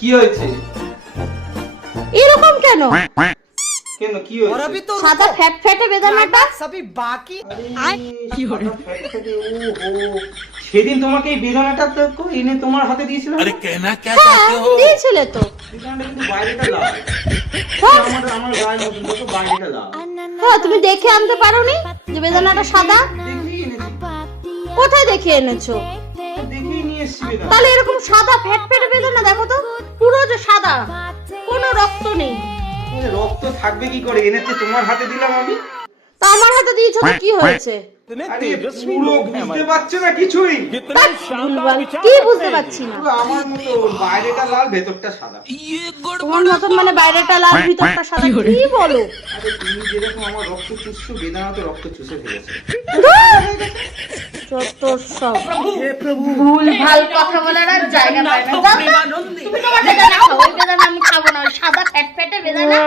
কি হয়েছে? এরকম কেন? কেন কি হয়েছে? और अभी तो সাদা ফ্যাট ফ্যাটে বেদানাটা सभी बाकी কি হলো? ওহো, সেদিন তোমাকে এই বেদানাটা তো এনে তোমার হাতে দিয়েছিলাম। अरे कहना क्या হ্যাঁ चाहते हो? দিয়েছিলে তো। বেদানাটা কিন্তু বাইরেটা লাল। হ্যাঁ, আমার গায়ের মতন তো বাইরেটা লাল। হ্যাঁ, তুমি দেখে আনতে পারোনি যে বেদানাটা সাদা? দেখেই এনেছি। কোথায় দেখে এনেছো? দেখেই নিয়ে এসেছি বেদানা। তাহলে এরকম সাদা ফ্যাট ফ্যাটে বেদানা দেখো তো, পুরো যে সাদা, কোনো রক্ত নেই। আরে রক্ত থাকবে কি করে? এনেছে তোমার হাতে দিলাম আমি। তা আমার হাতে দিয়েছো তো কি হয়েছে? আরে পুরো বুঝতে পারছো না কিছুই। ভুলভাল, কি বুঝতে পারছি না। পুরো আমার মতো বাইরেটা লাল ভেতরটা সাদা। ये गुड़ তোমার মতন মানে বাইরেটা লাল ভিতরটা সাদা, কি বলো? আরে তুমি যেরকম আমার রক্ত চুষছো, বেদানা তো রক্ত চুষে ফেলেছে। যত সব ভুল ভাল কথা বলার আর জায়গা পায় না। যাও তো, তুমি তোমার বেদানা খাও, ওই বেদানা আমি খাবো না, ওই সাদা ফ্যাট ফ্যাটে বেদানা।